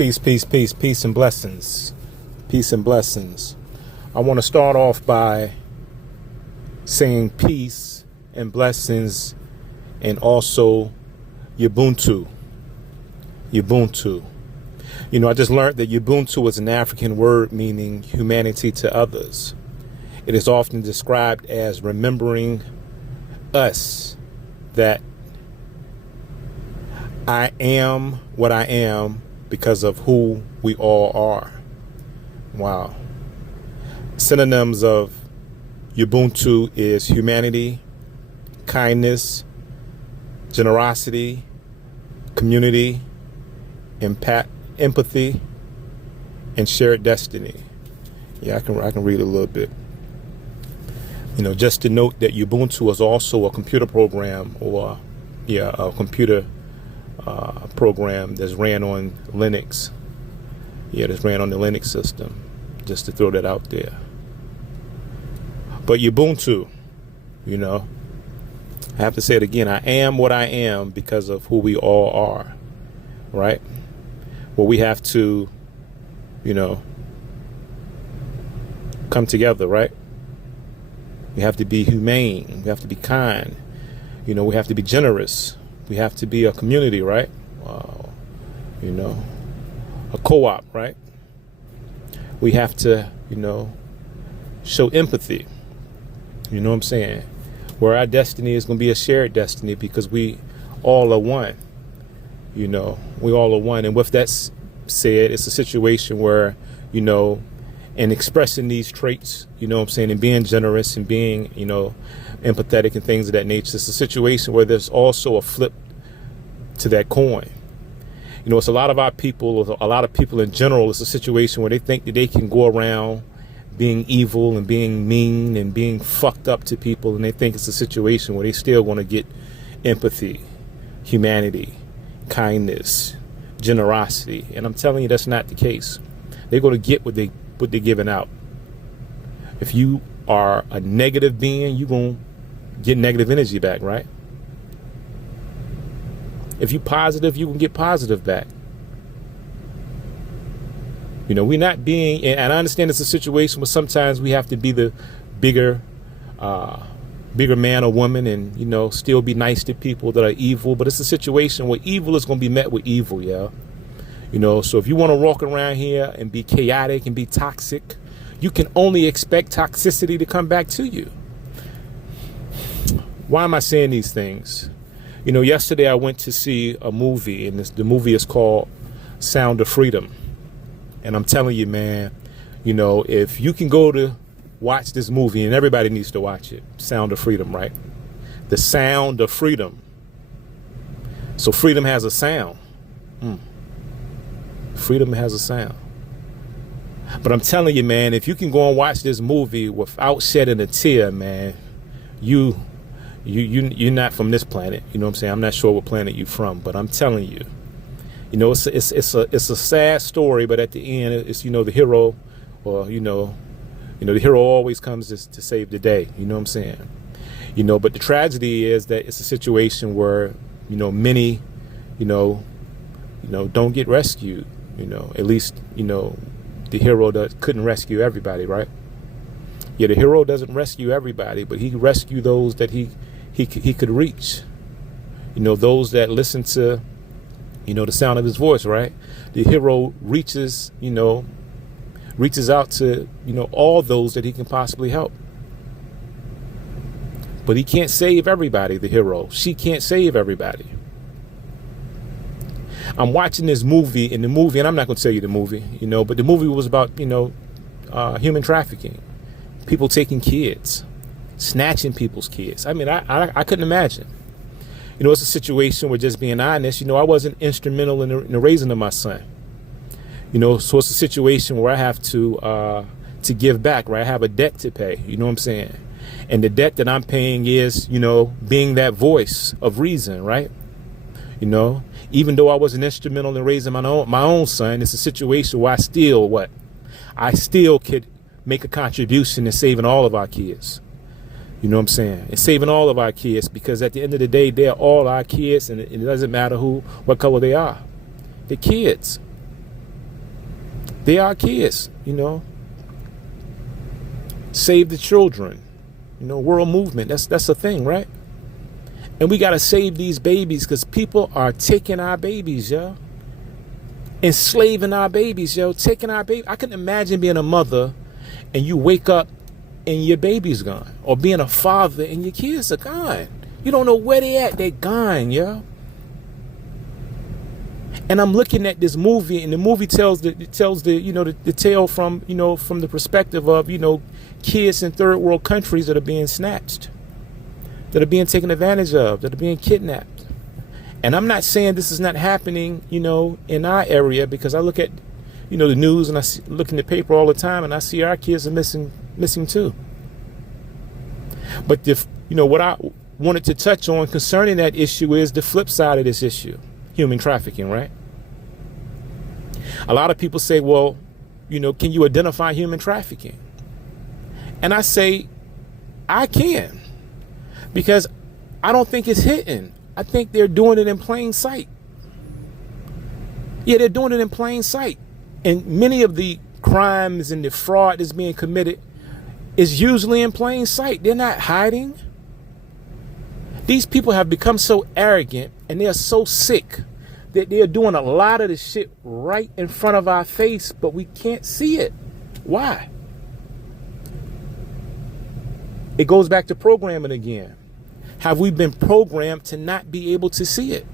Peace, peace, peace, peace and blessings. Peace and blessings. I want to start off by saying peace and blessings and also Ubuntu. Ubuntu. You know, I just learned that Ubuntu is an African word meaning humanity to others. It is often described as remembering us, that I am what I am because of who we all are. Wow. Synonyms of Ubuntu is humanity, kindness, generosity, community, empathy, and shared destiny. Yeah, I can read a little bit. You know, just to note that Ubuntu is also a computer program, or a computer program that's ran on Linux. That's ran on the Linux system. Just to throw that out there. But Ubuntu, you know, I have to say it again. I am what I am because of who we all are, right? Well, we have to, you know, come together, right? We have to be humane. We have to be kind. You know, we have to be generous. We have to be a community, right? You know, a co-op, right? We have to, you know, show empathy. You know what I'm saying? Where our destiny is going to be a shared destiny because we all are one. You know, we all are one. And with that said, it's a situation where, you know, and expressing these traits, you know what I'm saying, and being generous and being, you know, empathetic and things of that nature. It's a situation where there's also a flip to that coin. You know, it's a lot of our people, a lot of people in general, it's a situation where they think that they can go around being evil and being mean and being fucked up to people, and they think it's a situation where they still want to get empathy, humanity, kindness, generosity. And I'm telling you, that's not the case. They're going to get what they're giving out. If you are a negative being, you're going to get negative energy back, right? If you're positive, you can get positive back. You know, we're not being, and I understand it's a situation where sometimes we have to be the bigger man or woman and, you know, still be nice to people that are evil. But it's a situation where evil is going to be met with evil, yeah. You know, so if you want to walk around here and be chaotic and be toxic, you can only expect toxicity to come back to you. Why am I saying these things? You know, yesterday I went to see a movie, and the movie is called Sound of Freedom. And I'm telling you, man, you know, if you can go to watch this movie, and everybody needs to watch it, Sound of Freedom, right? The Sound of Freedom. So freedom has a sound. Freedom has a sound. But I'm telling you, man, if you can go and watch this movie without shedding a tear, man, you're not from this planet. You know what I'm saying? I'm not sure what planet you're from, but I'm telling you, you know, it's a sad story, but at the end, it's, you know, the hero, or, you know, the hero always comes to save the day. You know what I'm saying? You know, but the tragedy is that it's a situation where, you know, many, you know, don't get rescued. You know, at least, you know, the hero couldn't rescue everybody, right? Yeah, the hero doesn't rescue everybody, but he rescued those that he could reach. You know, those that listen to, you know, the sound of his voice, right? The hero reaches out to, you know, all those that he can possibly help. But he can't save everybody, the hero. She can't save everybody. I'm watching this movie, and I'm not going to tell you the movie, you know, but the movie was about, you know, human trafficking, people taking kids, snatching people's kids. I mean, I couldn't imagine. You know, it's a situation where, just being honest, you know, I wasn't instrumental in the raising of my son. You know, so it's a situation where I have to give back, right? I have a debt to pay, you know what I'm saying? And the debt that I'm paying is, you know, being that voice of reason, right? You know, even though I wasn't instrumental in raising my own son, it's a situation where I still could make a contribution in saving all of our kids. You know what I'm saying? And saving all of our kids, because at the end of the day, they're all our kids, and it doesn't matter what color they are. They're kids. They are kids, Save the children, world movement. That's a thing, right? And we got to save these babies because people are taking our babies, yo. Enslaving our babies, yo. Taking our baby. I can imagine being a mother and you wake up and your baby's gone. Or being a father and your kids are gone. You don't know where they at. They're gone, yo. And I'm looking at this movie, and the movie tells the tale from the perspective of kids in third world countries that are being snatched, that are being taken advantage of, that are being kidnapped. And I'm not saying this is not happening, in our area, because I look at, the news and look in the paper all the time, and I see our kids are missing too. But what I wanted to touch on concerning that issue is the flip side of this issue, human trafficking, right? A lot of people say, well, can you identify human trafficking? And I say, I can, because I don't think it's hidden. I think they're doing it in plain sight. Yeah, they're doing it in plain sight. And many of the crimes and the fraud that's being committed is usually in plain sight. They're not hiding. These people have become so arrogant and they're so sick that they're doing a lot of the shit right in front of our face, but we can't see it. Why? It goes back to programming again. Have we been programmed to not be able to see it?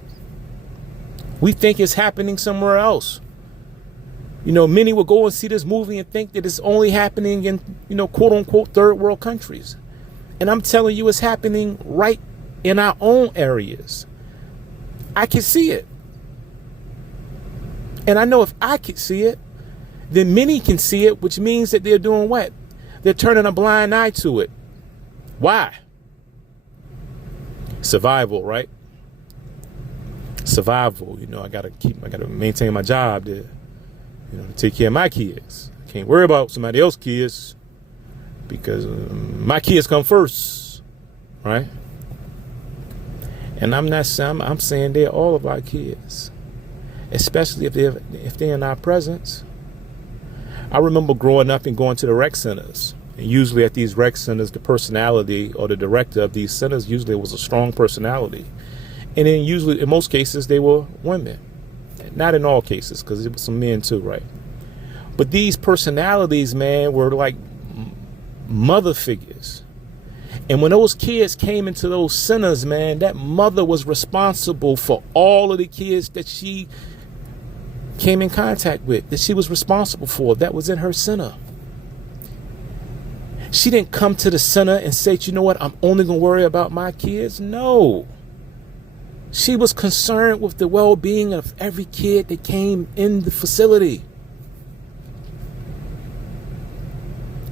We think it's happening somewhere else. Many will go and see this movie and think that it's only happening in, quote unquote, third world countries. And I'm telling you, it's happening right in our own areas. I can see it. And I know if I can see it, then many can see it, which means that they're doing what? They're turning a blind eye to it. Why? Survival, right? Survival. I gotta maintain my job to take care of my kids. I can't worry about somebody else's kids because my kids come first, right? And I'm saying they're all of our kids, especially if they're in our presence. I remember growing up and going to the rec centers. And usually at these rec centers, the personality or the director of these centers usually was a strong personality. And then usually, in most cases, they were women. Not in all cases, because there were some men too, right? But these personalities, man, were like mother figures. And when those kids came into those centers, man, that mother was responsible for all of the kids that she came in contact with, that she was responsible for, that was in her center. She didn't come to the center and say, you know what, I'm only going to worry about my kids. No. She was concerned with the well-being of every kid that came in the facility.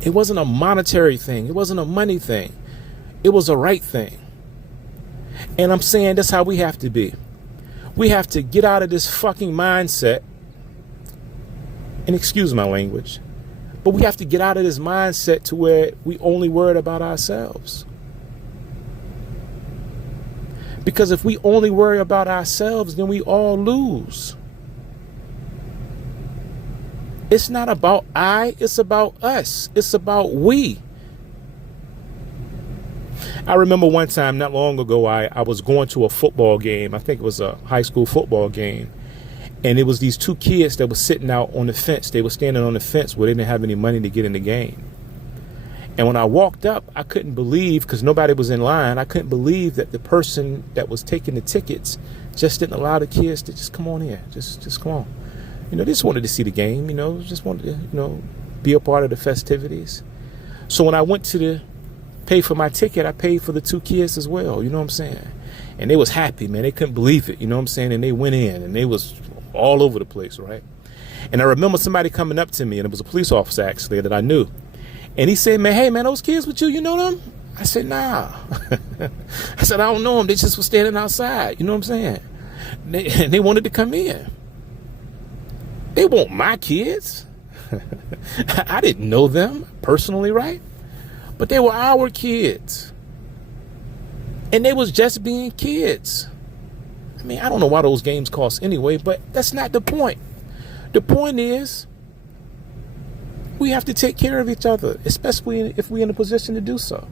It wasn't a monetary thing. It wasn't a money thing. It was a right thing. And I'm saying that's how we have to be. We have to get out of this fucking mindset, and excuse my language, but we have to get out of this mindset to where we only worried about ourselves. Because if we only worry about ourselves, then we all lose. It's not about I, it's about us. It's about we. I remember one time not long ago, I was going to a football game. I think it was a high school football game. And it was these two kids that were sitting out on the fence. They were standing on the fence where they didn't have any money to get in the game. And when I walked up, I couldn't believe, because nobody was in line, I couldn't believe that the person that was taking the tickets just didn't allow the kids to just come on in. Just come on. They just wanted to see the game, just wanted to, be a part of the festivities. So when I went to pay for my ticket, I paid for the two kids as well, you know what I'm saying? And they was happy, man. They couldn't believe it, you know what I'm saying? And they went in, and they was all over the place, right? And I remember somebody coming up to me, and it was a police officer, actually, that I knew. And he said, man, hey, man, those kids with you, you know them? I said, nah. I said, I don't know them. They just were standing outside, you know what I'm saying? They wanted to come in. They weren't my kids. I didn't know them personally, right? But they were our kids. And they was just being kids. I mean, I don't know why those games cost anyway, but that's not the point. The point is, We have to take care of each other, especially if we're in a position to do so.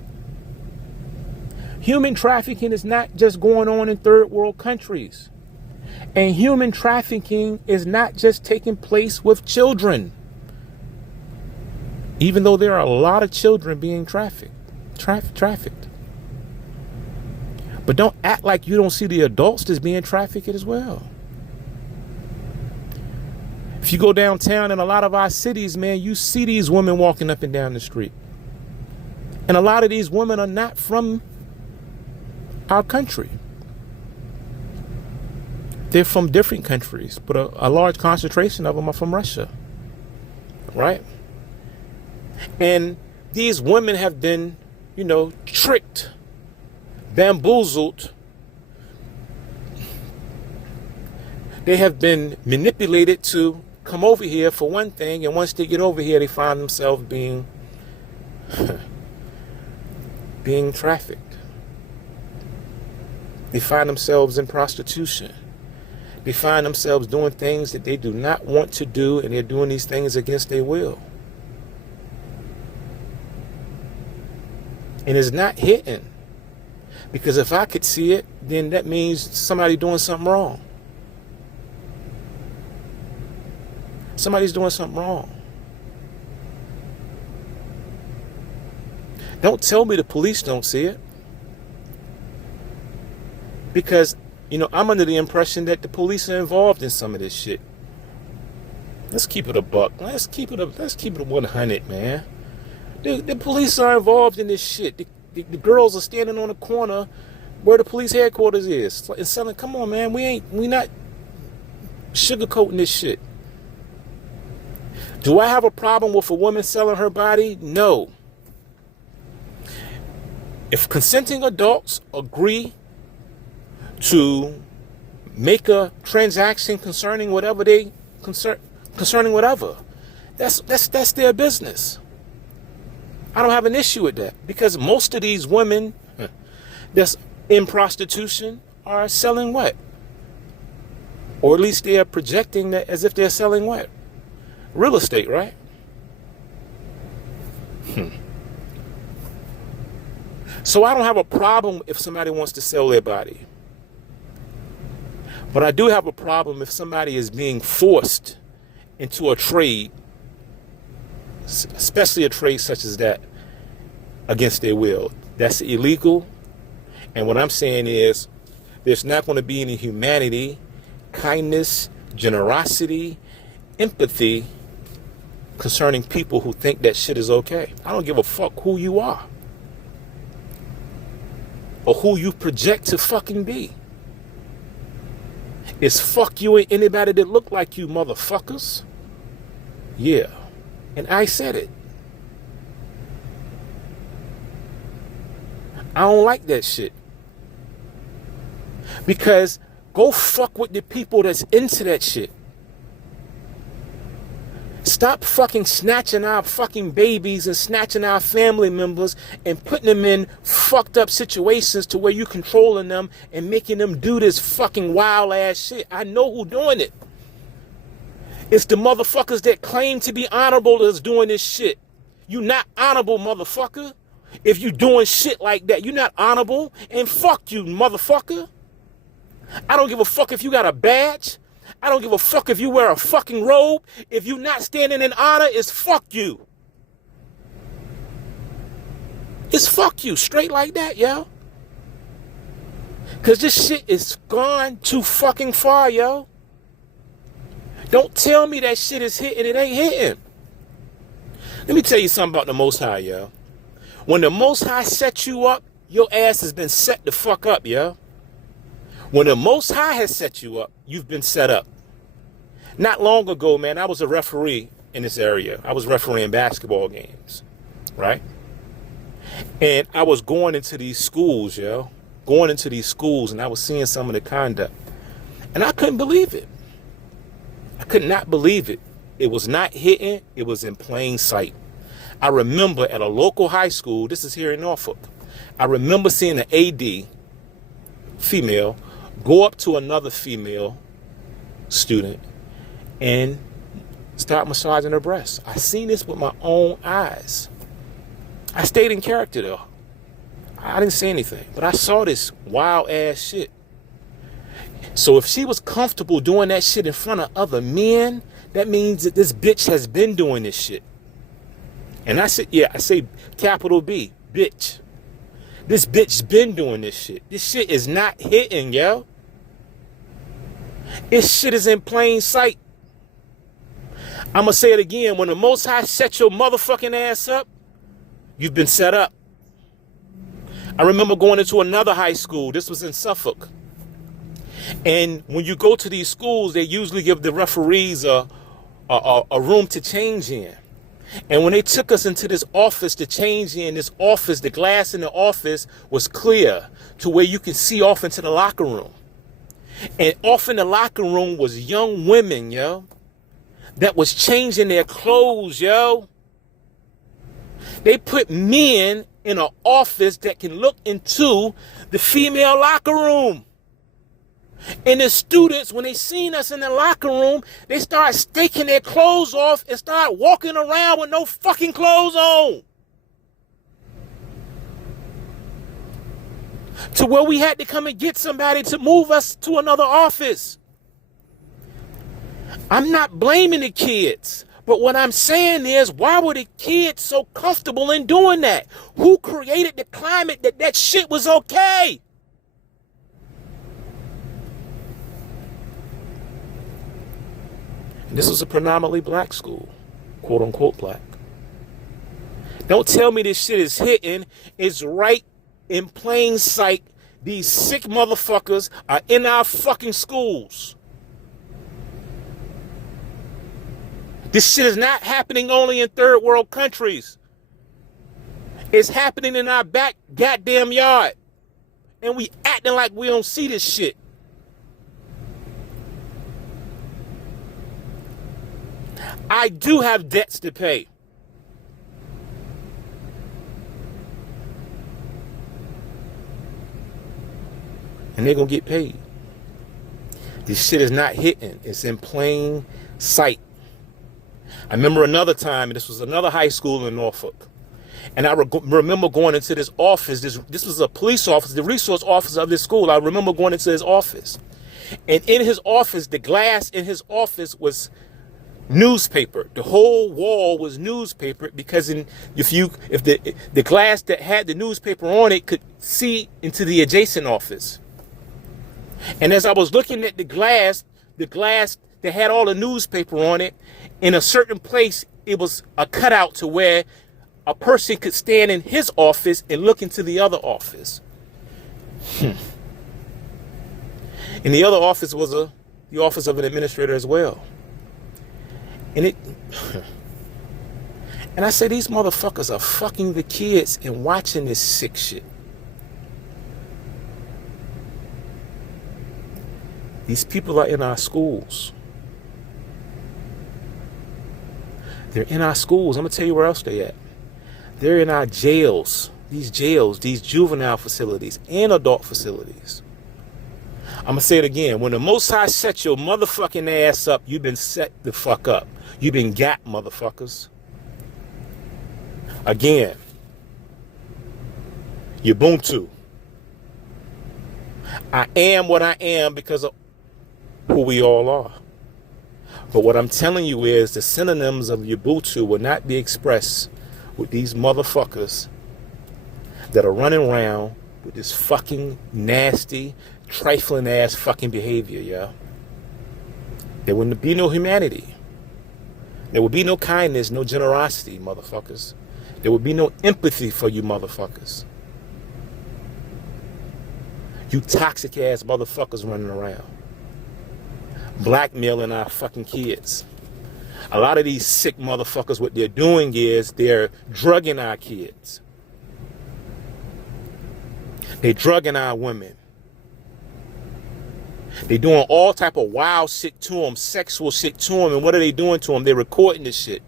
Human trafficking is not just going on in third world countries. And human trafficking is not just taking place with children. Even though there are a lot of children being trafficked. But don't act like you don't see the adults that's being trafficked as well. If you go downtown in a lot of our cities, man, you see these women walking up and down the street. And a lot of these women are not from our country. They're from different countries, but a large concentration of them are from Russia, right? And these women have been, tricked, bamboozled. They have been manipulated to come over here for one thing, and once they get over here, they find themselves being trafficked. They find themselves in prostitution. They find themselves doing things that they do not want to do, and they're doing these things against their will. And it's not hidden. Because if I could see it, then that means somebody doing something wrong. Somebody's doing something wrong. Don't tell me the police don't see it. Because, I'm under the impression that the police are involved in some of this shit. Let's keep it a buck. Let's keep it 100, man. The police are involved in this shit. The girls are standing on the corner where the police headquarters is and selling. Come on, man. We not sugarcoating this shit. Do I have a problem with a woman selling her body? No. If consenting adults agree to make a transaction concerning whatever concerning whatever, that's their business. I don't have an issue with that, because most of these women that's in prostitution are selling what? Or at least they are projecting that as if they're selling what? Real estate, right? So I don't have a problem if somebody wants to sell their body. But I do have a problem if somebody is being forced into a trade, especially a trade such as that, against their will. That's illegal. And what I'm saying is there's not going to be any humanity, kindness, generosity, empathy concerning people who think that shit is okay. I don't give a fuck who you are or who you project to fucking be. It's fuck you and anybody that look like you, motherfuckers. Yeah. And I said it. I don't like that shit. Because go fuck with the people that's into that shit. Stop fucking snatching our fucking babies and snatching our family members and putting them in fucked up situations to where you controlling them and making them do this fucking wild ass shit. I know who doing it. It's the motherfuckers that claim to be honorable that's doing this shit. You not honorable, motherfucker. If you doing shit like that, you not honorable, and fuck you, motherfucker. I don't give a fuck if you got a badge. I don't give a fuck if you wear a fucking robe. If you not standing in honor, it's fuck you. It's fuck you, straight like that, yo. Cause this shit is gone too fucking far, yo. Don't tell me that shit is hitting, it ain't hitting. Let me tell you something about the Most High, yo. When the Most High set you up, your ass has been set the fuck up, yo. When the Most High has set you up, you've been set up. Not long ago, man, I was a referee in this area. I was refereeing basketball games, right? And I was going into these schools, yo. Going into these schools, and I was seeing some of the conduct. And I couldn't believe it. I could not believe it. It was not hitting. It was in plain sight. I remember at a local high school, this is here in Norfolk, I remember seeing an AD, female, go up to another female student and start massaging her breasts. I seen this with my own eyes. I stayed in character though. I didn't say anything, but I saw this wild ass shit. So if she was comfortable doing that shit in front of other men, that means that this bitch has been doing this shit. And I said, yeah, I say capital B, bitch. This bitch been doing this shit. This shit is not hitting, yo. This shit is in plain sight. I'm gonna say it again. When the Most High set your motherfucking ass up, you've been set up. I remember going into another high school. This was in Suffolk. And when you go to these schools, they usually give the referees a room to change in. And when they took us into this office to change in, this office, the glass in the office was clear to where you can see off into the locker room. And off in the locker room was young women, yo, that was changing their clothes, yo. They put men in an office that can look into the female locker room. And the students, when they seen us in the locker room, they start taking their clothes off and start walking around with no fucking clothes on. To where we had to come and get somebody to move us to another office. I'm not blaming the kids, but what I'm saying is, why were the kids so comfortable in doing that? Who created the climate that that shit was okay? This was a predominantly black school, quote unquote black. Don't tell me this shit is hitting. It's right in plain sight. These sick motherfuckers are in our fucking schools. This shit is not happening only in third world countries. It's happening in our back goddamn yard. And we acting like we don't see this shit. I do have debts to pay. And they're going to get paid. This shit is not hitting. It's in plain sight. I remember another time, and this was another high school in Norfolk. And I remember going into this office. This was a police officer, the resource officer of this school. I remember going into his office. And in his office, the glass in his office was newspaper. The whole wall was newspaper because if the glass that had the newspaper on it could see into the adjacent office. And as I was looking at the glass that had all the newspaper on it, in a certain place it was a cutout to where a person could stand in his office and look into the other office. And the other office was the office of an administrator as well. And I say these motherfuckers are fucking the kids and watching this sick shit. These people are in our schools. They're in our schools. I'm gonna tell you where else they at. They're in our jails, these juvenile facilities and adult facilities. I'm gonna say it again. When the Most High set your motherfucking ass up, you've been set the fuck up. You've been got, motherfuckers. Again, Ubuntu. I am what I am because of who we all are. But what I'm telling you is the synonyms of Ubuntu will not be expressed with these motherfuckers that are running around with this fucking nasty, trifling ass fucking behavior, yo. There wouldn't be no humanity. There would be no kindness, no generosity, motherfuckers. There would be no empathy for you motherfuckers. You toxic ass motherfuckers running around. Blackmailing our fucking kids. A lot of these sick motherfuckers, what they're doing is they're drugging our kids. They're drugging our women. They're doing all type of wild shit to them, sexual shit to them. And what are they doing to them? They're recording this shit.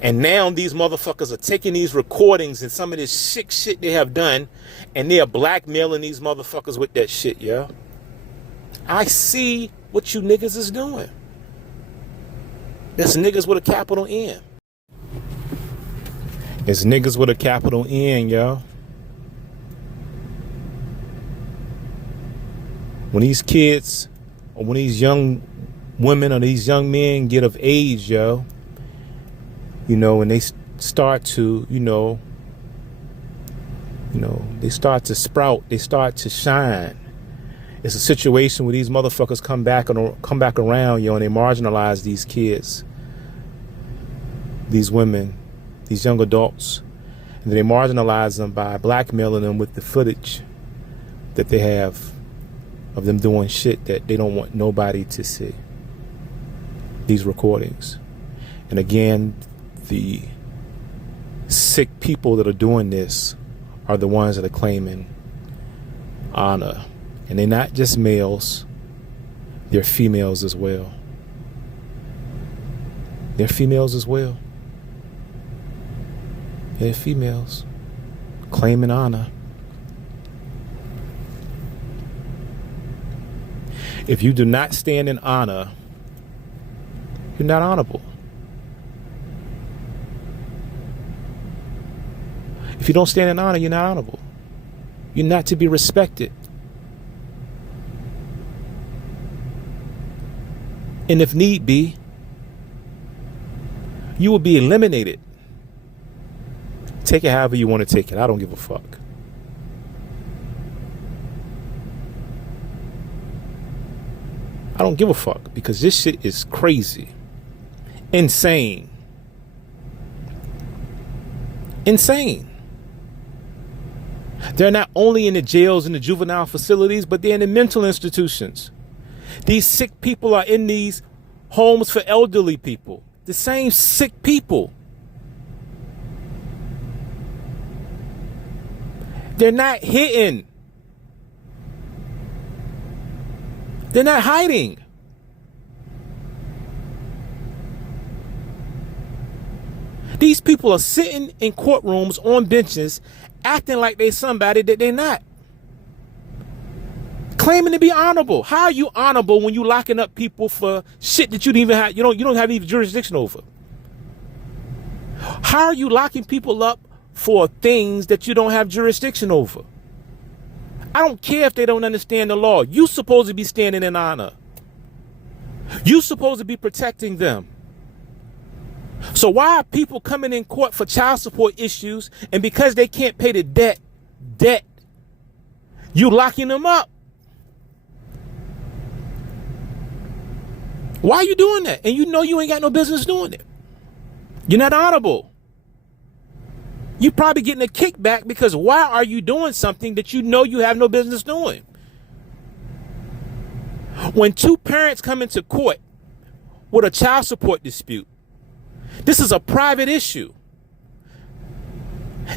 And now these motherfuckers are taking these recordings and some of this sick shit they have done, and they are blackmailing these motherfuckers with that shit, yo. I see what you niggas is doing. It's niggas with a capital N. It's niggas with a capital N, yo. When these kids, or when these young women or these young men get of age, yo, you know, and they start to, they start to sprout, they start to shine. It's a situation where these motherfuckers come back around, yo, and they marginalize these kids, these women, these young adults, and then they marginalize them by blackmailing them with the footage that they have of them doing shit that they don't want nobody to see. These recordings. And again, the sick people that are doing this are the ones that are claiming honor. And they're not just males, they're females as well. They're females as well. They're females claiming honor. If you do not stand in honor, you're not honorable. If you don't stand in honor, you're not honorable. You're not to be respected. And if need be, you will be eliminated. Take it however you want to take it. I don't give a fuck. I don't give a fuck because this shit is crazy. Insane. Insane. They're not only in the jails and the juvenile facilities, but they're in the mental institutions. These sick people are in these homes for elderly people. The same sick people. They're not hidden. They're not hiding. These people are sitting in courtrooms on benches acting like they're somebody that they're not. Claiming to be honorable. How are you honorable when you locking up people for shit that you don't even have, you don't have even jurisdiction over? How are you locking people up for things that you don't have jurisdiction over? I don't care if they don't understand the law. You supposed to be standing in honor. You supposed to be protecting them. So why are people coming in court for child support issues, and because they can't pay the debt, you locking them up? Why are you doing that? And you know you ain't got no business doing it. You're not honorable. You're probably getting a kickback because why are you doing something that you know you have no business doing? When two parents come into court with a child support dispute, this is a private issue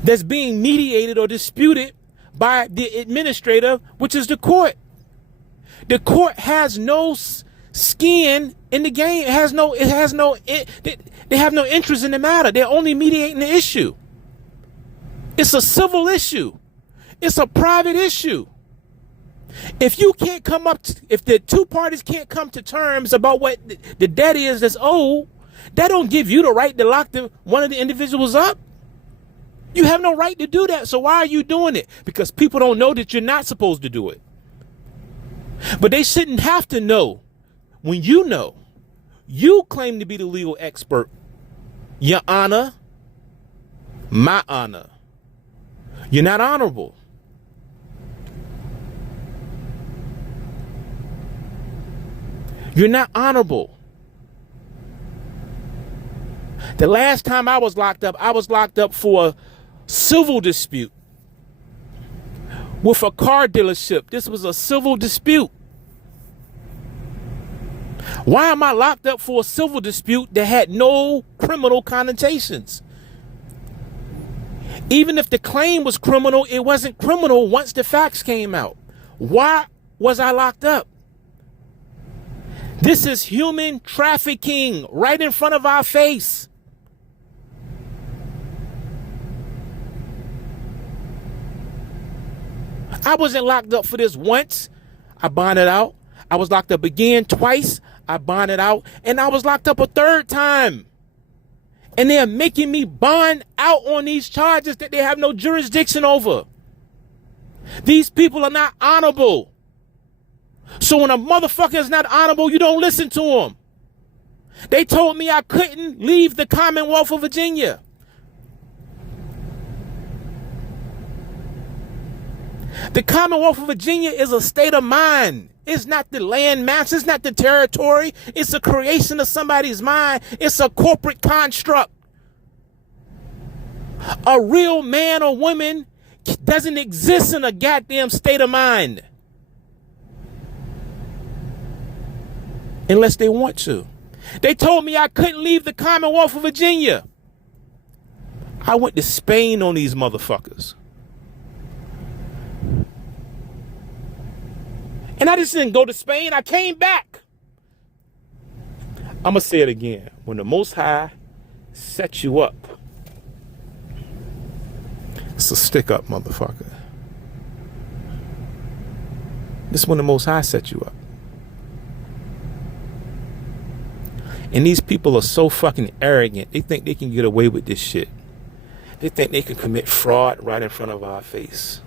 that's being mediated or disputed by the administrator, which is the court. The court has no skin in the game. They have no interest in the matter. They're only mediating the issue. It's a civil issue. It's a private issue. If you can't come up, if the two parties can't come to terms about what the debt is that's owed, that don't give you the right to lock one of the individuals up. You have no right to do that. So why are you doing it? Because people don't know that you're not supposed to do it. But they shouldn't have to know when you know. You claim to be the legal expert. Your honor, my honor. You're not honorable. You're not honorable. The last time I was locked up for a civil dispute with a car dealership. This was a civil dispute. Why am I locked up for a civil dispute that had no criminal connotations? Even if the claim was criminal, it wasn't criminal once the facts came out. Why was I locked up? This is human trafficking right in front of our face. I wasn't locked up for this once. I bonded out. I was locked up again twice. I bonded out, and I was locked up a third time. And they're making me bond out on these charges that they have no jurisdiction over. These people are not honorable. So when a motherfucker is not honorable, you don't listen to him. They told me I couldn't leave the Commonwealth of Virginia. The Commonwealth of Virginia is a state of mind. It's not the land mass. It's not the territory. It's a creation of somebody's mind. It's a corporate construct. A real man or woman doesn't exist in a goddamn state of mind. Unless they want to. They told me I couldn't leave the Commonwealth of Virginia. I went to Spain on these motherfuckers. And I just didn't go to Spain. I came back. I'm going to say it again. When the Most High sets you up, it's a stick up, motherfucker. This is when the Most High sets you up. And these people are so fucking arrogant. They think they can get away with this shit. They think they can commit fraud right in front of our face.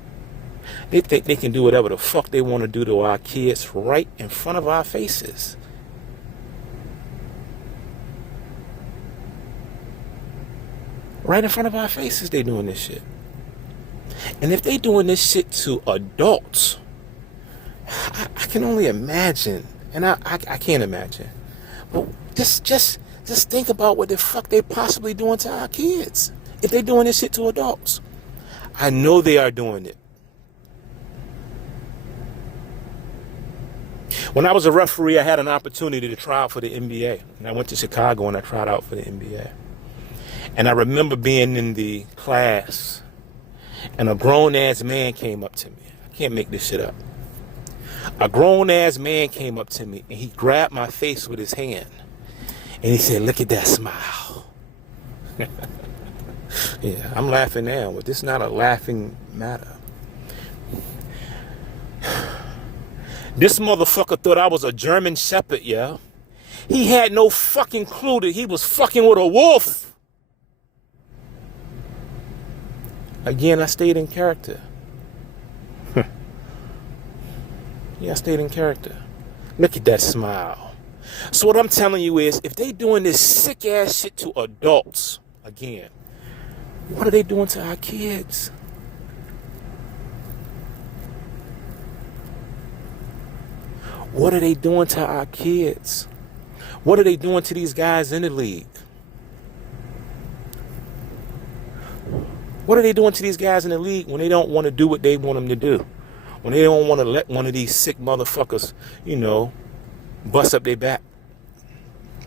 They think they can do whatever the fuck they want to do to our kids right in front of our faces. Right in front of our faces, they doing this shit. And if they doing this shit to adults, I can only imagine, and I can't imagine. But just think about what the fuck they possibly doing to our kids. If they doing this shit to adults. I know they are doing it. When I was a referee, I had an opportunity to try out for the NBA. And I went to Chicago and I tried out for the NBA. And I remember being in the class and a grown-ass man came up to me. I can't make this shit up. A grown-ass man came up to me and he grabbed my face with his hand. And he said, "Look at that smile." Yeah, I'm laughing now, but this is not a laughing matter. This motherfucker thought I was a German Shepherd, yeah? He had no fucking clue that he was fucking with a wolf. Again, I stayed in character. Yeah, I stayed in character. Look at that smile. So what I'm telling you is, if they doing this sick ass shit to adults, again, what are they doing to our kids? What are they doing to our kids? What are they doing to these guys in the league? What are they doing to these guys in the league when they don't want to do what they want them to do? When they don't want to let one of these sick motherfuckers, bust up their back,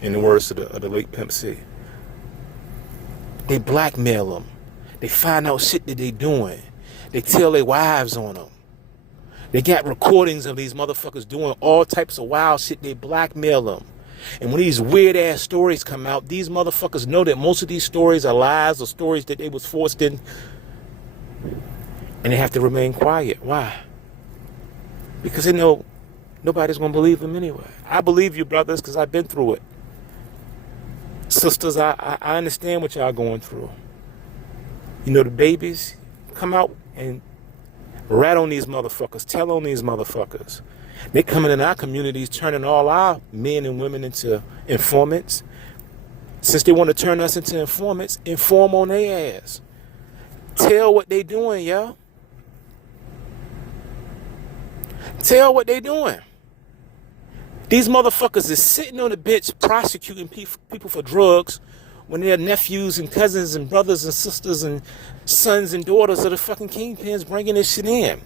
in the words of the late Pimp C. They blackmail them. They find out shit that they doing. They tell their wives on them. They got recordings of these motherfuckers doing all types of wild shit. They blackmail them. And when these weird ass stories come out, these motherfuckers know that most of these stories are lies or stories that they was forced in. And they have to remain quiet. Why? Because they know nobody's going to believe them anyway. I believe you, brothers, because I've been through it. Sisters, I understand what y'all going through. The babies come out and rat on these motherfuckers, tell on these motherfuckers. They coming in our communities, turning all our men and women into informants. Since they want to turn us into informants, inform on their ass. Tell what they doing, yo. Tell what they doing. These motherfuckers is sitting on the bench prosecuting people for drugs when their nephews and cousins and brothers and sisters and sons and daughters of the fucking kingpins bringing this shit in.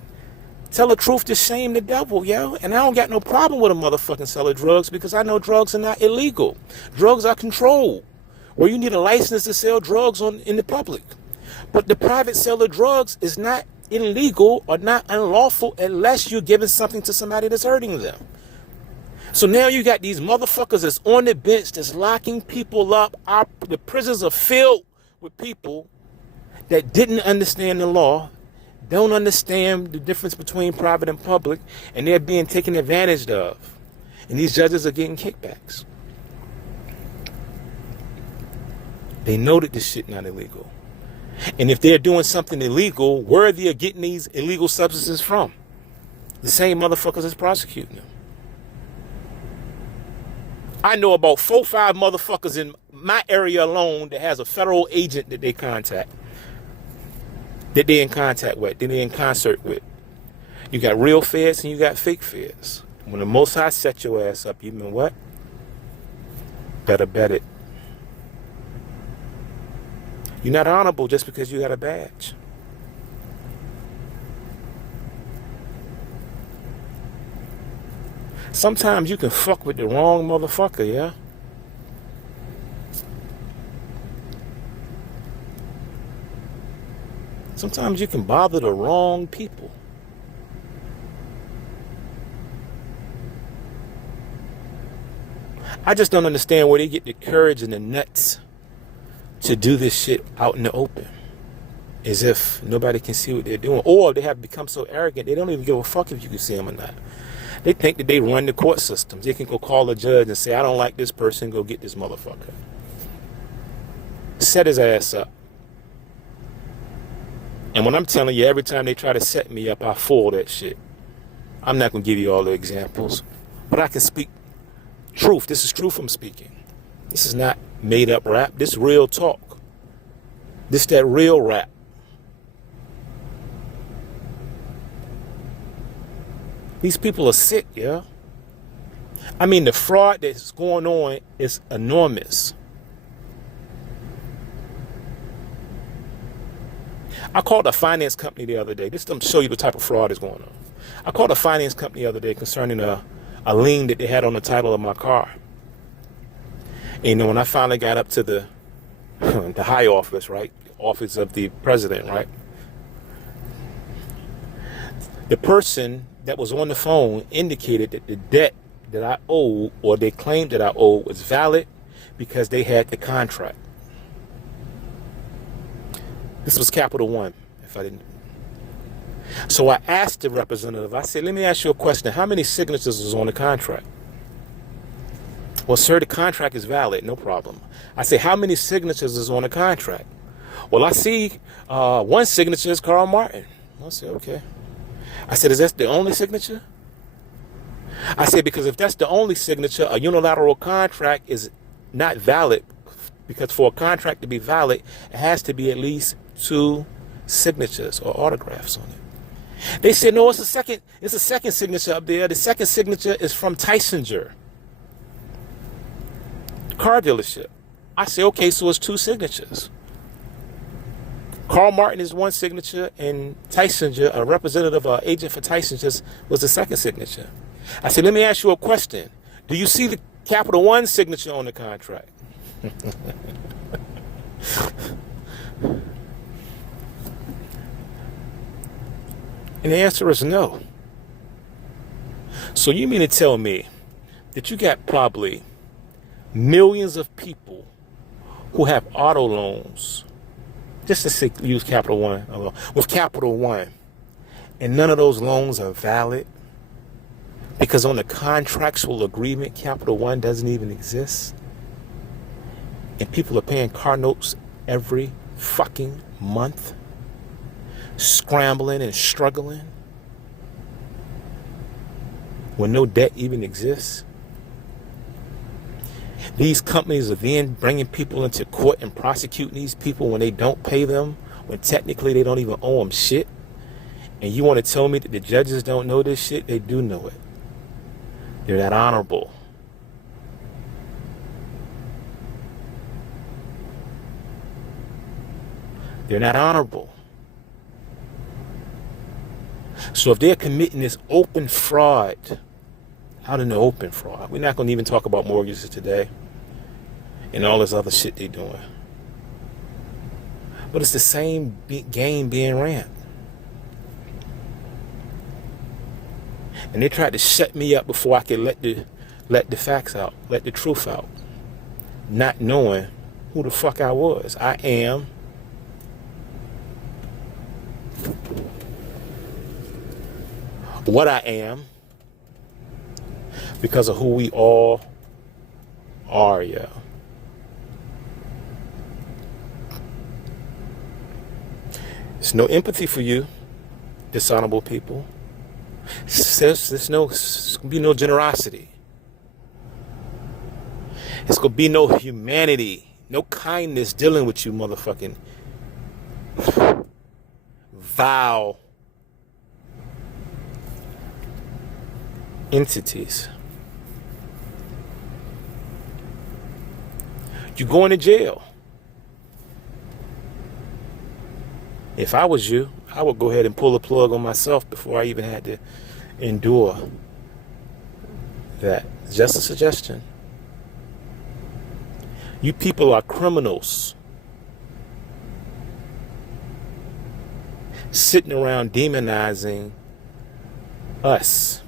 Tell the truth to shame the devil, yo. And I don't got no problem with a motherfucking seller drugs because I know drugs are not illegal. Drugs are controlled. Or you need a license to sell drugs in the public. But the private seller drugs is not illegal or not unlawful unless you're giving something to somebody that's hurting them. So now you got these motherfuckers that's on the bench that's locking people up. The prisons are filled with people that didn't understand the law, don't understand the difference between private and public, and they're being taken advantage of. And these judges are getting kickbacks. They know that this shit not illegal. And if they're doing something illegal, where are they getting these illegal substances from? The same motherfuckers that's prosecuting them. I know about 4 or 5 motherfuckers in my area alone that has a federal agent that they contact. That they're in contact with, that they're in concert with. You got real feds and you got fake feds. When the Most High set your ass up, you know what? Better bet it. You're not honorable just because you got a badge. Sometimes you can fuck with the wrong motherfucker, yeah? Sometimes you can bother the wrong people. I just don't understand where they get the courage and the nuts to do this shit out in the open. As if nobody can see what they're doing. Or they have become so arrogant, they don't even give a fuck if you can see them or not. They think that they run the court systems. They can go call a judge and say, I don't like this person, go get this motherfucker. Set his ass up. And when I'm telling you, every time they try to set me up, I fool that shit. I'm not going to give you all the examples. But I can speak truth. This is truth I'm speaking. This is not made up rap. This is real talk. This that real rap. These people are sick, yeah? I mean, the fraud that's going on is enormous. I called a finance company the other day. This to show you the type of fraud that's going on. I called a finance company the other day concerning a lien that they had on the title of my car. And, you know, when I finally got up to the high office, right? Office of the president, right? The person that was on the phone indicated that the debt that I owed, or they claimed that I owed, was valid because they had the contract. This was Capital One, if I didn't. So I asked the representative, I said, let me ask you a question. How many signatures was on the contract? Well, sir, the contract is valid, no problem. I said, how many signatures is on the contract? Well, I see one signature is Carl Martin. I said, okay. I said, is that the only signature? I said, because if that's the only signature, a unilateral contract is not valid, because for a contract to be valid, it has to be at least 2 signatures or autographs on it. They said, no, it's a second signature up there. The second signature is from Tysinger, car dealership. I said, okay, so it's 2 signatures. Carl Martin is one signature, and Tysinger, a representative or agent for Tysinger, was the second signature. I said, let me ask you a question. Do you see the Capital One signature on the contract? And the answer is no. So you mean to tell me that you got probably millions of people who have auto loans, just to say, use Capital One, with Capital One, and none of those loans are valid because on the contractual agreement, Capital One doesn't even exist, and people are paying car notes every fucking month, scrambling and struggling when no debt even exists. These companies are then bringing people into court and prosecuting these people when they don't pay them, when technically they don't even owe them shit. And you want to tell me that the judges don't know this shit? They do know it. They're that honorable. They're not honorable. So if they're committing this open fraud, out in the open fraud, we're not going to even talk about mortgages today and all this other shit they're doing. But it's the same game being ran. And they tried to shut me up before I could let the facts out, let the truth out, not knowing who the fuck I was. I am what I am because of who we all are, yeah. There's no empathy for you, dishonorable people. There's gonna be no generosity. It's gonna be no humanity, no kindness dealing with you motherfucking vile entities. You're going to jail. If I was you, I would go ahead and pull the plug on myself before I even had to endure that. Just a suggestion. You people are criminals. Sitting around demonizing us,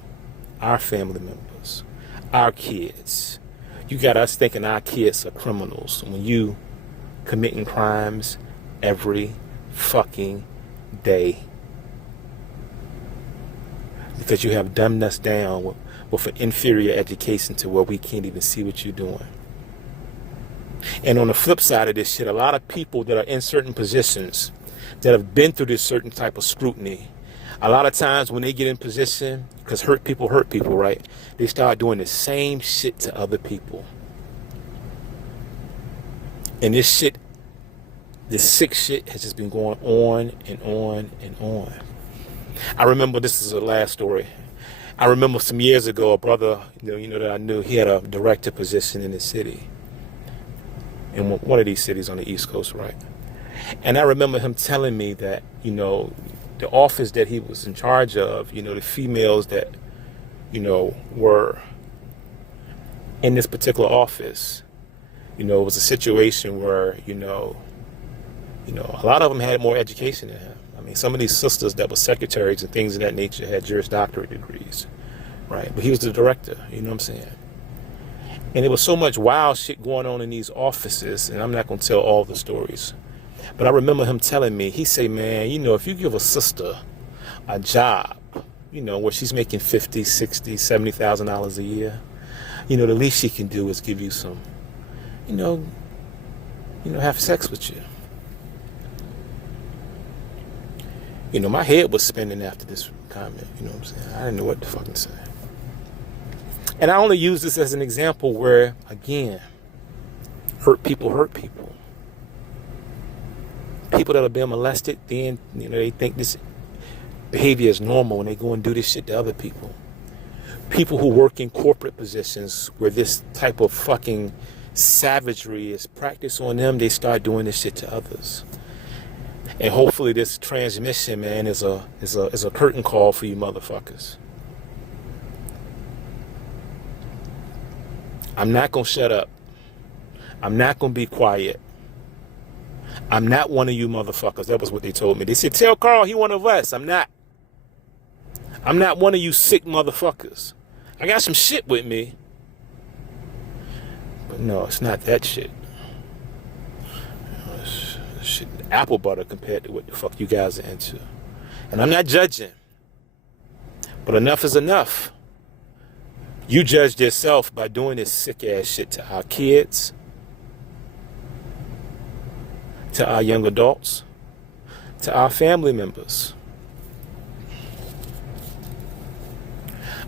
our family members, our kids. You got us thinking our kids are criminals when you committing crimes every fucking day. Because you have dumbed us down with an inferior education to where we can't even see what you're doing. And on the flip side of this shit, a lot of people that are in certain positions that have been through this certain type of scrutiny, a lot of times when they get in position, because hurt people, right? They start doing the same shit to other people. And this shit, this sick shit has just been going on and on and on. I remember, this is the last story. I remember some years ago, a brother, you know that I knew, he had a director position in the city. In one of these cities on the East Coast, right? And I remember him telling me that, you know, the office that he was in charge of, you know, the females that, you know, were in this particular office, you know, it was a situation where, you know, a lot of them had more education than him. I mean, some of these sisters that were secretaries and things of that nature had Juris Doctorate degrees, right? But he was the director, you know what I'm saying? And there was so much wild shit going on in these offices, and I'm not going to tell all the stories. But I remember him telling me, he say, man, you know, if you give a sister a job, you know, where she's making $50,000, $60,000, $70,000 a year, you know, the least she can do is give you some, you know, have sex with you. You know, my head was spinning after this comment, you know what I'm saying? I didn't know what to fucking say. And I only use this as an example where, again, hurt people hurt people. People that are being molested, then, you know, they think this behavior is normal and they go and do this shit to other people. People who work in corporate positions where this type of fucking savagery is practiced on them, they start doing this shit to others. And hopefully this transmission, man, is a curtain call for you motherfuckers. I'm not gonna shut up. I'm not gonna be quiet. I'm not one of you motherfuckers. That was what they told me. They said, tell Carl he one of us. I'm not. I'm not one of you sick motherfuckers. I got some shit with me. But no, it's not that shit. It's shit, apple butter compared to what the fuck you guys are into. And I'm not judging. But enough is enough. You judged yourself by doing this sick ass shit to our kids, to our young adults, to our family members.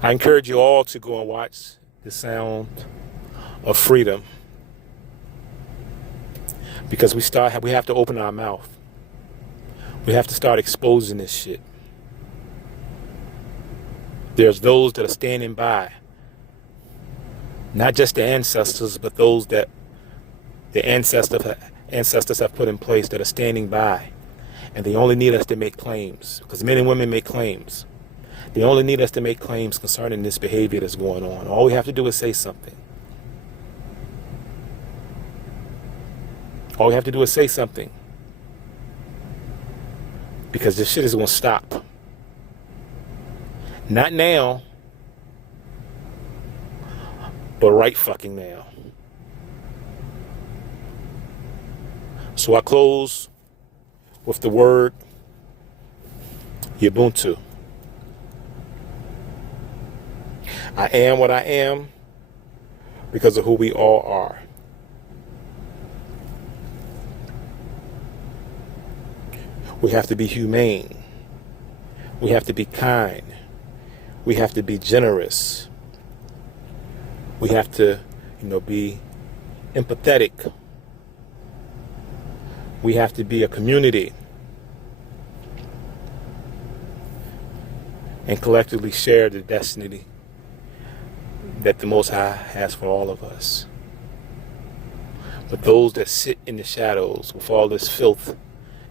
I encourage you all to go and watch The Sound of Freedom, because we have to open our mouth. We have to start exposing this shit. There's those that are standing by, not just the ancestors, but those that the ancestors have put in place that are standing by, and they only need us to make claims, because men and women make claims. They only need us to make claims concerning this behavior that's going on. All we have to do is say something. All we have to do is say something, because this shit is going to stop. Not now, but right fucking now. So I close with the word Ubuntu. I am what I am because of who we all are. We have to be humane. We have to be kind. We have to be generous. We have to, be empathetic. We have to be a community and collectively share the destiny that the Most High has for all of us. But those that sit in the shadows with all this filth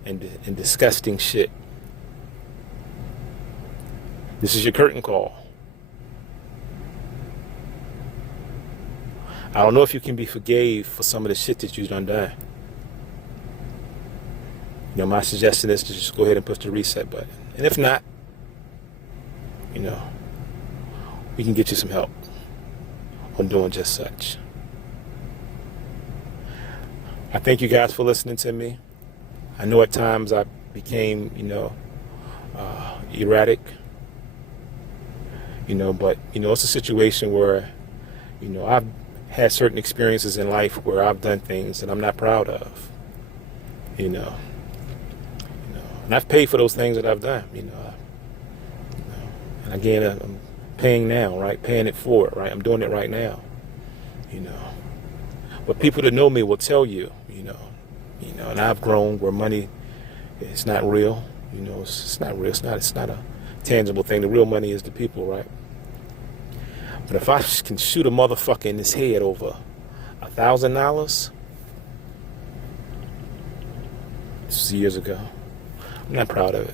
and disgusting shit, this is your curtain call. I don't know if you can be forgave for some of the shit that you've done. My suggestion is to just go ahead and push the reset button. And if not, we can get you some help on doing just such. I thank you guys for listening to me. I know at times I became, erratic, but, it's a situation where, I've had certain experiences in life where I've done things that I'm not proud of, and I've paid for those things that I've done, and again, I'm paying now, right? Paying it forward, right? I'm doing it right now, but people that know me will tell you, and I've grown where money is not real, it's not real. It's not a tangible thing. The real money is the people, right? But if I can shoot a motherfucker in his head over $1,000, this was years ago, I'm not proud of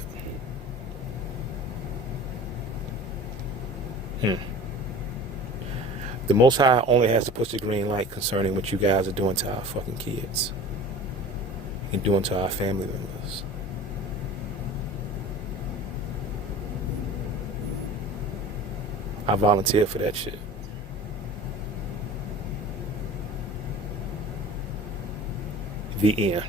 it. The Most High only has to push the green light concerning what you guys are doing to our fucking kids and doing to our family members. I volunteer for that shit. The end.